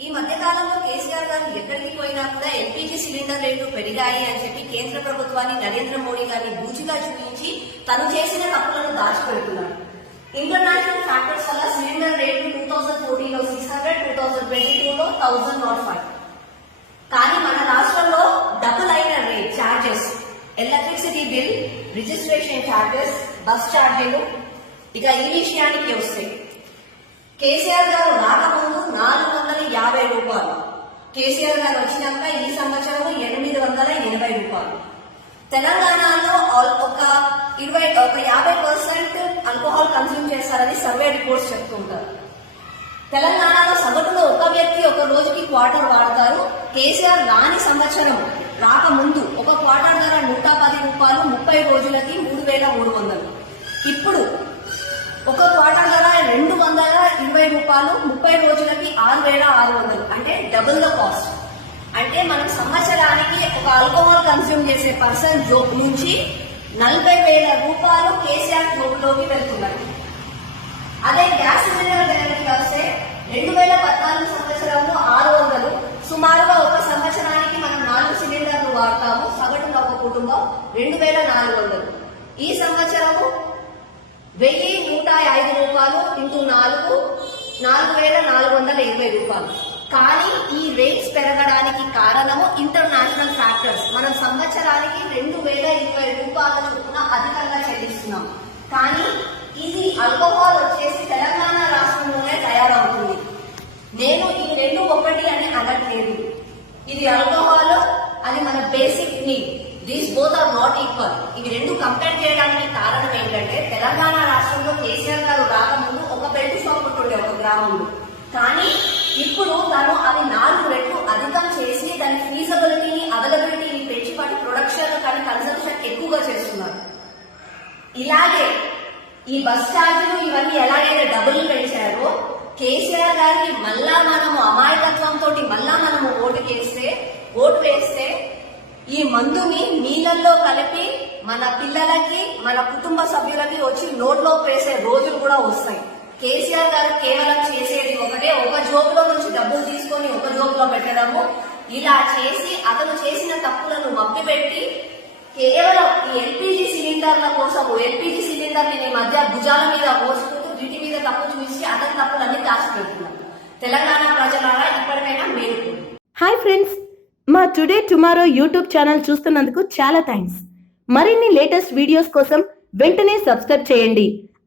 ఈ మధ్య కాలంలో కేసీఆర్ గారు ఎక్కడికి పోయినా కూడా ఎల్పీజీ సిలిండర్ రేట్లు పెరిగాయి అని చెప్పి కేంద్ర ప్రభుత్వాన్ని నరేంద్ర మోడీ గారిని బూచిగా చూపించి తను చేసిన తప్పులను దాచిపెడుతున్నారు. ఇంటర్నేషనల్ ఫ్యాక్టర్స్ వల్ల సిలిండర్ రేట్లు టూ థౌసండ్ ఫోర్టీన్లో six hundred two thousand twenty two లో థౌసండ్ నాట్ ఫైవ్ కానీ మన రాష్ట్రంలో డబుల్ అయిన rate charges electricity bill registration charges bus ఛార్జీలు ఇక ఈ విషయానికి వస్తాయి. కేసీఆర్ గారు రాకముందు నాలుగు రూపాయలు. కేసీఆర్ గారు వచ్చినాక ఈ సంవత్సరం ఎనిమిది వందల ఎనభై రూపాయలు. తెలంగాణలో ఆల్- ఒక ఇరవై ఒక యాభై పర్సెంట్ ఆల్కహాల్ కన్స్యూమ్ చేస్తారని సర్వే రిపోర్ట్స్ చెప్తుంటారు. తెలంగాణలో సగటులో ఒక వ్యక్తి ఒక రోజుకి క్వార్టర్ వాడతారు. కేసీఆర్ రాని సంవత్సరం రాకముందు ఒక క్వార్టర్ ధర నూట పది రూపాయలు ముప్పై రోజులకి మూడు వేల మూడు వందలు. ఇప్పుడు రూపాయలు ముప్పై రోజులకి ఆరు వేల ఆరు వందలు అంటే డబుల్ ద కాస్ట్ అంటే మనం సంవత్సరానికి ఒక ఆల్కహాల్ కన్స్యూమ్ చేసే పర్సన్ జోబ్ నుంచి నలభై వేల రూపాయలు కేసీఆర్ జోబులోకి వెళ్తున్నాయి అదే గ్యాస్ సిలిండర్ ధరకి వస్తే రెండు వేల పద్నాలుగు సంవత్సరంలో ఆరు వందలు సుమారుగా ఒక సంవత్సరానికి మనం నాలుగు సిలిండర్లు వాడతాము సగటున ఒక కుటుంబం రెండు వేల నాలుగు వందలు. ఈ సంవత్సరము వెయ్యి నూట ఐదు రూపాయలు ఇంటూ నాలుగు నాలుగు వేల నాలుగు వందల ఇరవై రూపాయలు. కానీ ఈ రేట్స్ పెరగడానికి కారణము ఇంటర్నేషనల్ ఫ్యాక్టర్స్ మనం సంవత్సరానికి రెండు వేల ఇరవై రూపాయల చొప్పున అధికంగా చెల్లిస్తున్నాం. కానీ ఇది అల్కోహాల్ వచ్చేసి తెలంగాణ రాష్ట్రంలోనే తయారవుతుంది. నేను ఈ రెండు ఒకటి అని అనట్లేదు. ఇది అల్కోహాల్ అది మన basic need these both are not equal ఇవి రెండు కంపేర్ చేయడానికి కారణం ఏంటంటే తెలంగాణ రాష్ట్రంలో కేసీఆర్ గారు రాకముందు ఒక బెల్ట్ షాప్ ఉంటుండే ఒక కానీ ఇప్పుడు తను అది నాలుగు రెట్లు అధికం చేసి దాని ఫీజబిలిటీని అవైలబిలిటీని పెంచి వాటి ప్రొడక్షన్ కానీ కన్సంప్షన్ ఎక్కువగా చేస్తున్నారు. ఇలాగే ఈ బస్ ఛార్జీలు ఇవన్నీ ఎలాగైతే డబ్బులు పెంచారో కేసీఆర్ గారికి మళ్ళా మనము అమాయకత్వంతో మళ్ళా మనము ఓటు వేస్తే ఓటు వేస్తే ఈ మందుని నీళ్ళల్లో కలిపి మన పిల్లలకి మన కుటుంబ సభ్యులకి వచ్చి నోట్లో వేసే రోజులు కూడా వస్తాయి. కేసీఆర్ గారు కేవలం చేసేది ఒకటే. ఒక జోబులో నుంచి డబ్బులు తీసుకొని ఒక జోబులో పెట్టడము. ఇలా చేసి అతను చేసిన తప్పులను మప్పిపెట్టి కేవలం ఈ ఎల్పిజి సిలిండర్ల కోసం ఎల్పిజి సిలిండర్ని మధ్య భుజాల మీద పోసుకుంటూ వీటి మీద తప్పు చూసి అతని తప్పులన్నీ దాచిపెడుతున్నారు తెలంగాణ ప్రజలారా ఇప్పటికైనా మేలు హాయ్ ఫ్రెండ్స్. మా టుడే టుమారో యూట్యూబ్ ఛానల్ చూస్తున్నందుకు చాలా థ్యాంక్స్. మరిన్ని లేటెస్ట్ వీడియోస్ కోసం వెంటనే సబ్స్క్రైబ్ చేయండి.